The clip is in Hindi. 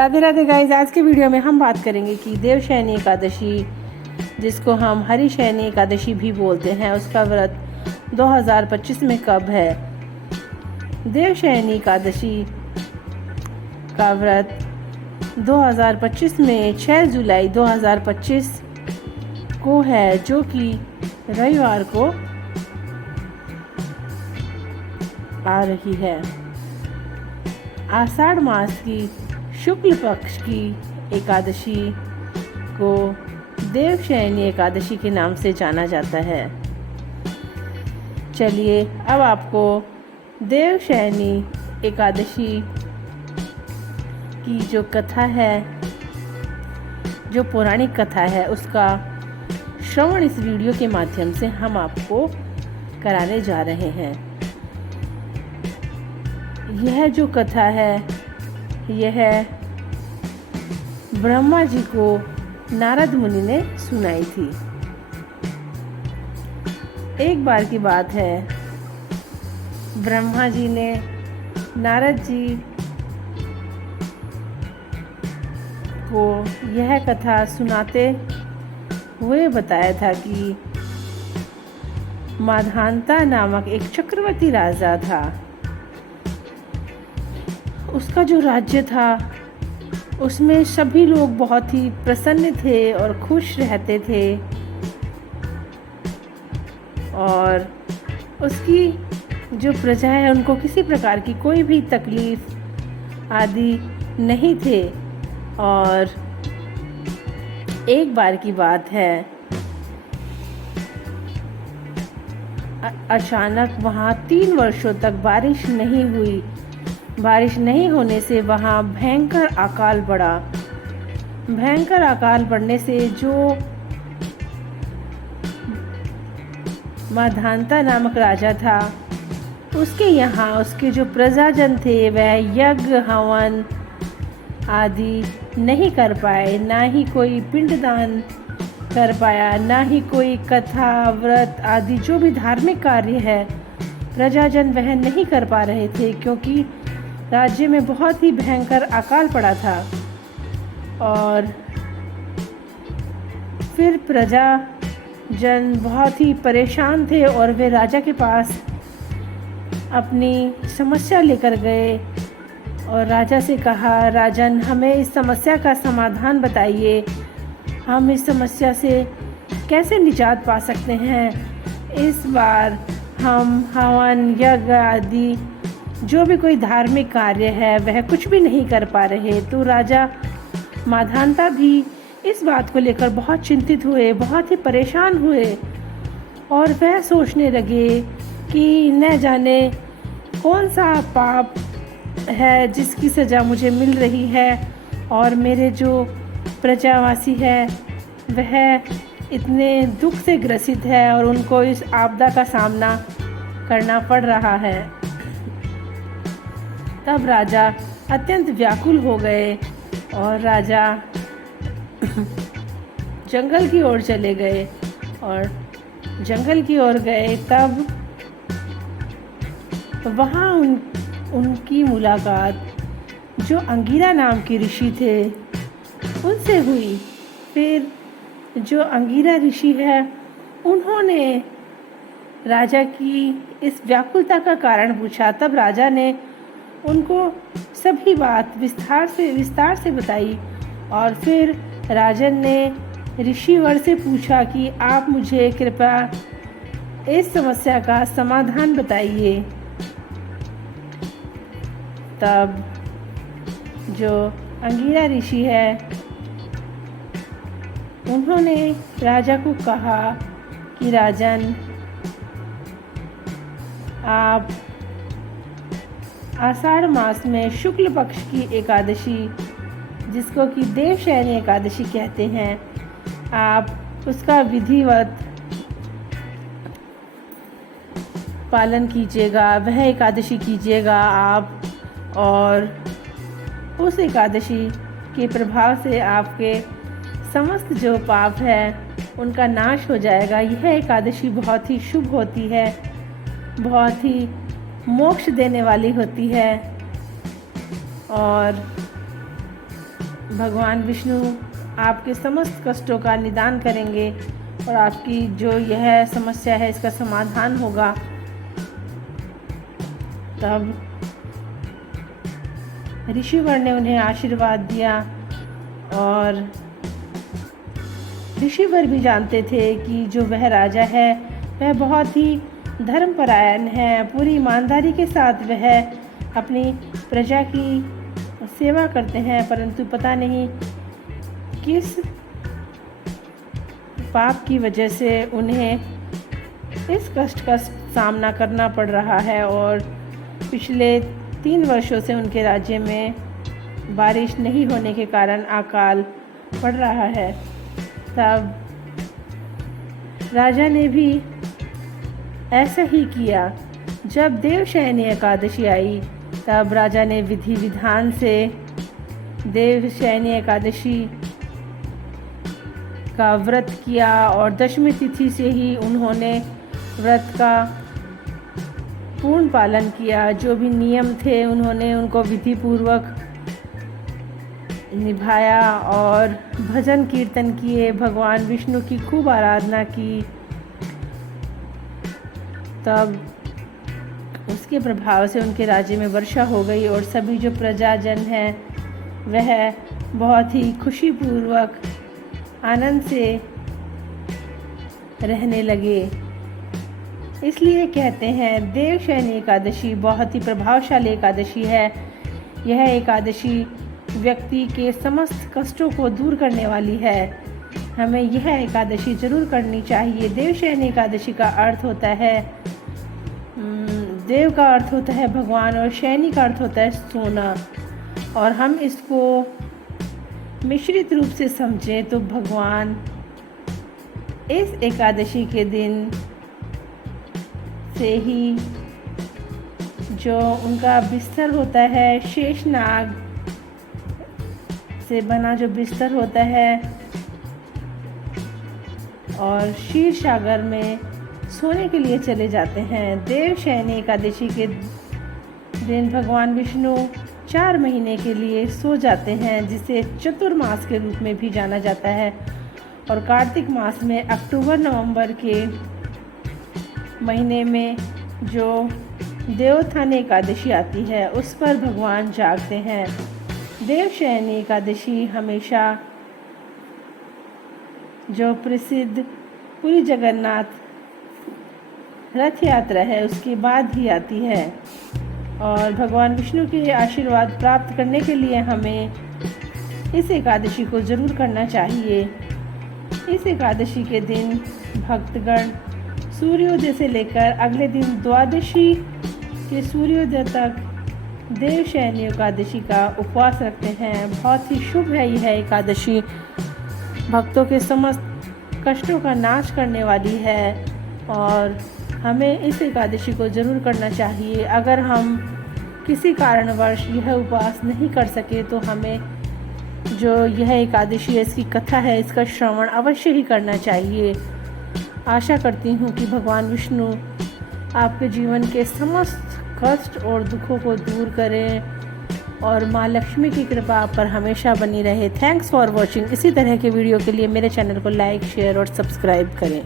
राधे राधे गाइस। आज के वीडियो में हम बात करेंगे कि देवशयनी एकादशी, जिसको हम हरिशयनी एकादशी भी बोलते हैं, उसका व्रत 2025 में कब है। देवशयनी एकादशी का व्रत 2025 में 6 जुलाई 2025 को है, जो कि रविवार को आ रही है। आषाढ़ मास की शुक्ल पक्ष की एकादशी को देवशयनी एकादशी के नाम से जाना जाता है। चलिए अब आपको देवशयनी एकादशी की जो कथा है, जो पौराणिक कथा है, उसका श्रवण इस वीडियो के माध्यम से हम आपको कराने जा रहे हैं। यह जो कथा है, यह ब्रह्मा जी को नारद मुनि ने सुनाई थी। एक बार की बात है, ब्रह्मा जी ने नारद जी को यह कथा सुनाते हुए बताया था कि माधांता नामक एक चक्रवर्ती राजा था। उसका जो राज्य था, उसमें सभी लोग बहुत ही प्रसन्न थे और खुश रहते थे, और उसकी जो प्रजा है उनको किसी प्रकार की कोई भी तकलीफ आदि नहीं थे। और एक बार की बात है, अचानक वहाँ 3 वर्षों तक बारिश नहीं हुई। बारिश नहीं होने से वहाँ भयंकर अकाल पड़ा। भयंकर अकाल पड़ने से जो माधांता नामक राजा था, उसके यहाँ उसके जो प्रजाजन थे वह यज्ञ हवन आदि नहीं कर पाए, ना ही कोई पिंडदान कर पाया, ना ही कोई कथा व्रत आदि जो भी धार्मिक कार्य है प्रजाजन वह नहीं कर पा रहे थे, क्योंकि राज्य में बहुत ही भयंकर अकाल पड़ा था। और फिर प्रजाजन बहुत ही परेशान थे और वे राजा के पास अपनी समस्या लेकर गए और राजा से कहा, राजन हमें इस समस्या का समाधान बताइए, हम इस समस्या से कैसे निजात पा सकते हैं। इस बार हम हवन यज्ञ आदि जो भी कोई धार्मिक कार्य है वह कुछ भी नहीं कर पा रहे। तो राजा माधांता भी इस बात को लेकर बहुत चिंतित हुए, बहुत ही परेशान हुए, और वह सोचने लगे कि न जाने कौन सा पाप है जिसकी सज़ा मुझे मिल रही है, और मेरे जो प्रजावासी है वह इतने दुख से ग्रसित है और उनको इस आपदा का सामना करना पड़ रहा है। तब राजा अत्यंत व्याकुल हो गए और राजा जंगल की ओर चले गए। और जंगल की ओर गए तब वहाँ उनकी मुलाकात जो अंगीरा नाम के ऋषि थे उनसे हुई। फिर जो अंगीरा ऋषि है, उन्होंने राजा की इस व्याकुलता का कारण पूछा। तब राजा ने उनको सभी बात विस्तार से बताई, और फिर राजन ने ऋषिवर से पूछा कि आप मुझे कृपया इस समस्या का समाधान बताइए। तब जो अंगीरा ऋषि है, उन्होंने राजा को कहा कि राजन, आप आषाढ़ मास में शुक्ल पक्ष की एकादशी, जिसको कि देवशयनी एकादशी कहते हैं, आप उसका विधिवत पालन कीजिएगा, वह एकादशी कीजिएगा आप, और उस एकादशी के प्रभाव से आपके समस्त जो पाप है उनका नाश हो जाएगा। यह एकादशी बहुत ही शुभ होती है, बहुत ही मोक्ष देने वाली होती है, और भगवान विष्णु आपके समस्त कष्टों का निदान करेंगे और आपकी जो यह समस्या है इसका समाधान होगा। तब ऋषिवर ने उन्हें आशीर्वाद दिया और ऋषिवर भी जानते थे कि जो वह राजा है वह बहुत ही धर्मपरायण है। पूरी ईमानदारी के साथ वह अपनी प्रजा की सेवा करते हैं, परंतु पता नहीं किस पाप की वजह से उन्हें इस कष्ट का सामना करना पड़ रहा है और पिछले 3 वर्षों से उनके राज्य में बारिश नहीं होने के कारण अकाल पड़ रहा है। तब राजा ने भी ऐसा ही किया। जब देवशयनी एकादशी आई तब राजा ने विधि विधान से देवशयनी एकादशी का व्रत किया और दशमी तिथि से ही उन्होंने व्रत का पूर्ण पालन किया। जो भी नियम थे उन्होंने उनको विधि पूर्वक निभाया और भजन कीर्तन किए, भगवान विष्णु की खूब आराधना की। तब उसके प्रभाव से उनके राज्य में वर्षा हो गई और सभी जो प्रजाजन हैं वह बहुत ही खुशीपूर्वक आनंद से रहने लगे। इसलिए कहते हैं देवशयनी एकादशी बहुत ही प्रभावशाली एकादशी है। यह एकादशी व्यक्ति के समस्त कष्टों को दूर करने वाली है। हमें यह एकादशी जरूर करनी चाहिए। देवशयनी एकादशी का अर्थ होता है देव का अर्थ होता है भगवान और शयनी का अर्थ होता है सोना, और हम इसको मिश्रित रूप से समझें तो भगवान इस एकादशी के दिन से ही जो उनका बिस्तर होता है, शेषनाग से बना जो बिस्तर होता है, और क्षीर सागर में सोने के लिए चले जाते हैं। देवशयनी एकादशी के दिन भगवान विष्णु 4 महीने के लिए सो जाते हैं, जिसे चतुर्मास के रूप में भी जाना जाता है। और कार्तिक मास में अक्टूबर नवंबर के महीने में जो देवोत्थान एकादशी आती है उस पर भगवान जागते हैं। देवशयनी एकादशी हमेशा जो प्रसिद्ध पुरी जगन्नाथ रथ यात्रा है उसके बाद ही आती है, और भगवान विष्णु के आशीर्वाद प्राप्त करने के लिए हमें इस एकादशी को जरूर करना चाहिए। इस एकादशी के दिन भक्तगण सूर्योदय से लेकर अगले दिन द्वादशी के सूर्योदय तक देवशयनी एकादशी का उपवास रखते हैं। बहुत ही शुभ है यह एकादशी, भक्तों के समस्त कष्टों का नाश करने वाली है और हमें इस एकादशी को जरूर करना चाहिए। अगर हम किसी कारणवश यह उपवास नहीं कर सके तो हमें जो यह एकादशी है इसकी कथा है इसका श्रवण अवश्य ही करना चाहिए। आशा करती हूँ कि भगवान विष्णु आपके जीवन के समस्त कष्ट और दुखों को दूर करें और माँ लक्ष्मी की कृपा आप पर हमेशा बनी रहे। Thanks for watching. इसी तरह के वीडियो के लिए मेरे चैनल को लाइक, शेयर और सब्सक्राइब करें।